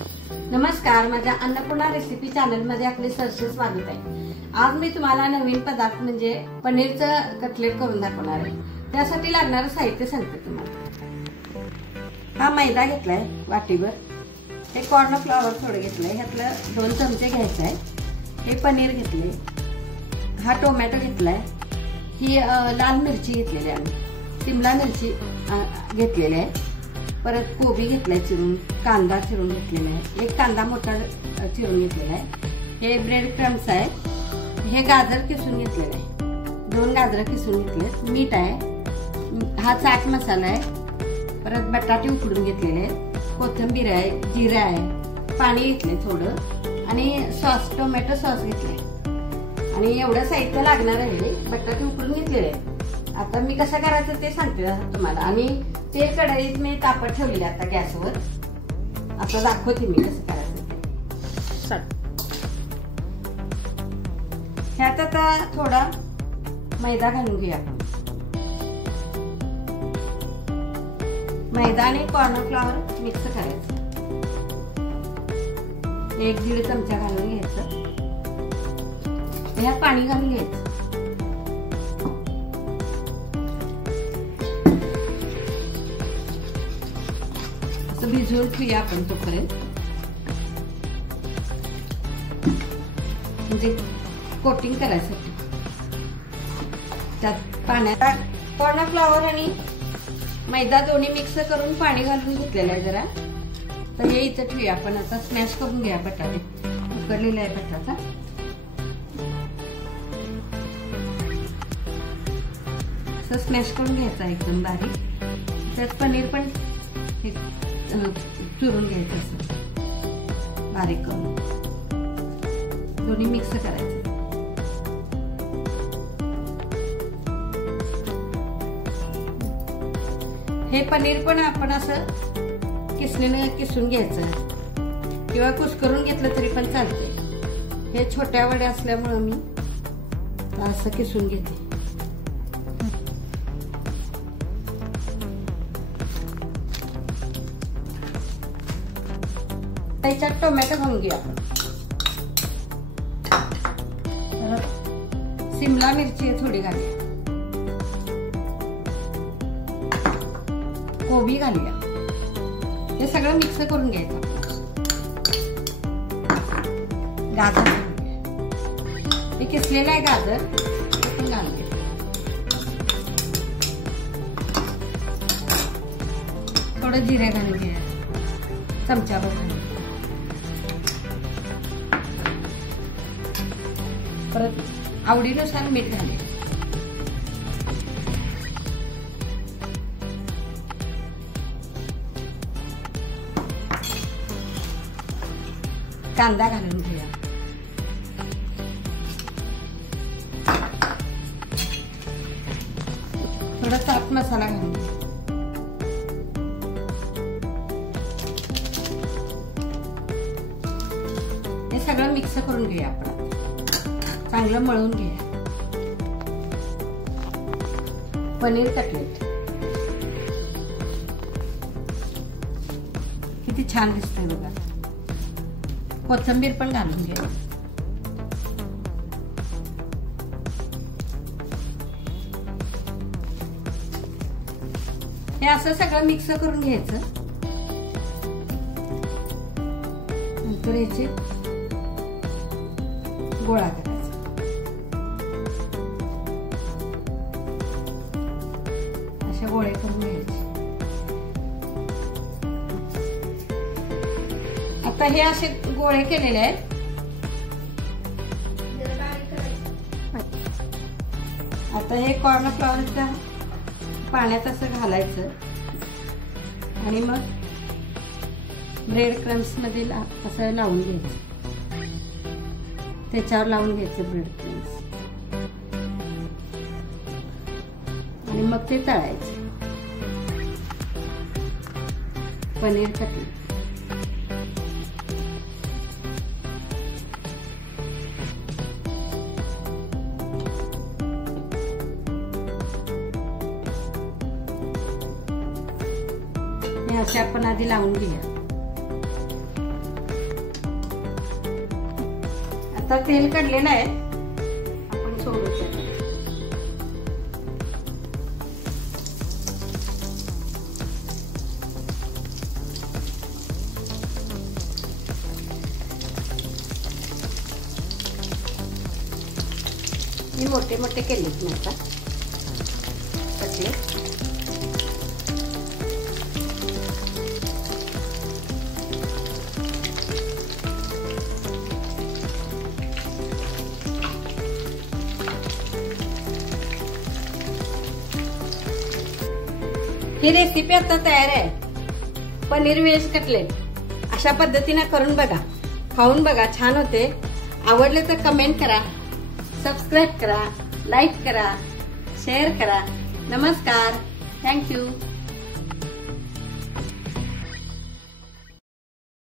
नमस्कार, माझ्या Annapurna recipe channel मध्ये आपले सहर्ष स्वागत आहे। आज मी तुम्हाला नवीन पदार्थ म्हणजे पनीरचं कटलेट करून दाखवणार आहे। त्यासाठी लागणारं साहित्य सांगते तुम्हाला। हा मैदा घेतलाय वाटीभर, हे कॉर्न फ्लॉवर थोडं घेतलंय, ह्यातलं 2 चमचे घ्यायचं आहे। हे पनीर घेतले, हा टोमॅटो घेतलाय, ही लाल मिरची घेतलेली आहे, शिमला मिरची घेतलेली आहे, परत कोबी घेतलाय चिरून, कांदा चिरून घेतलेला आहे, एक कांदा मोठा चिरून घेतलेला आहे, हे ब्रेड क्रम्स आहे, हे गाजर किसून घेतलेलं आहे, 2 गाजर किसून घेतले, मीठ आहे, हा चाट मसाला आहे, परत बटाटे उकडून घेतलेले आहेत, कोथिंबीर आहे, जिरा आहे, पाणी घेतले थोडं आणि सॉस टोमॅटो सॉस घेतले आणि एवढं साहित्य लागणार आहे। बटाटे उकडून घेतलेले आहेत। आता मी कसं करायचं ते सांगते तुम्हाला। आणि तेल कढईत मी तापत ठेवलेले आता गॅसवर, आता दाखवते मी कसं करायचं ते। ह्यात आता थोडा मैदा घालून घेऊया आपण। मैदा आणि कॉर्न फ्लॉवर मिक्स करायचं, 1-1.5 चमचा घालून घ्यायचं, ह्यात पाणी घालून घ्यायचं, भिजवून ठेवूया आपण तोपर्यंत, म्हणजे कोटिंग करायसाठी। त्यात पाण्यात कॉर्न फ्लॉवर आणि मैदा दोन्ही मिक्स करून पाणी घालून घेतलेलं आहे जरा, तर हे इथं ठेवूया आपण। आता स्मॅश करून घ्या बटाटे, उकडलेला आहे बटाटा, असं स्मॅश करून घ्यायचा एकदम बारीक। त्यात पनीर पण चुरून घ्यायचं असं बारीक करून, दोन्ही मिक्स करायचं। हे पनीर पण आपण असं किसणीने किसून घ्यायचं किंवा कुस्करून घेतलं तरी पण चालते। हे छोट्या वड्या असल्यामुळे मी असं किसून घेते। त्याच्यात टोमॅटो घालून घेऊ आपण, शिमला मिरची थोडी घालूया, कोबी घालूया, हे सगळं मिक्स करून घ्यायचं। गाजर हे किसलेलं आहे, गाजर पण घालूया, थोडं जिरे घालून घ्या, चमचाभर घालूया, परत आवडीनुसार मीठ घालूया, कांदा घालून घेऊया, थोडा चाट मसाला घालून घ्या, हे सगळं मिक्स करून घेऊया आपण, चांगलं मळून घ्या। पनीर कटलेट किती छान दिसतंय बघा, कोथिंबीर पण घालून घ्या। हे असं सगळं मिक्स करून घ्यायचं, नंतर याचे गोळा करायचा, गोळे करून घ्यायचे। आता हे असे गोळे केलेले आहेत, आता हे कॉर्न फ्लॉवरच्या पाण्यात असं घालायचं आणि मग ब्रेड क्रम्स मध्ये असं लावून घ्यायचं, त्याच्यावर लावून घ्यायचं ब्रेड क्रम्स आणि मग ते तळायचे। पनीर कटलेट हे असे आपण आधी लावून घेऊया। आता तेल काढलेलं आहे, आपण सोडूया. मी मोठे मोठे केलेत मी आता कटलेट. ही रेसिपी आता तयार आहे. पनीर व्हेज कटलेट अशा पद्धतीने करून बघा, खाऊन बघा, छान होते. आवडले तर कमेंट करा, सबस्क्राईब करा, लाईक करा, शेअर करा. नमस्कार, थँक्यू.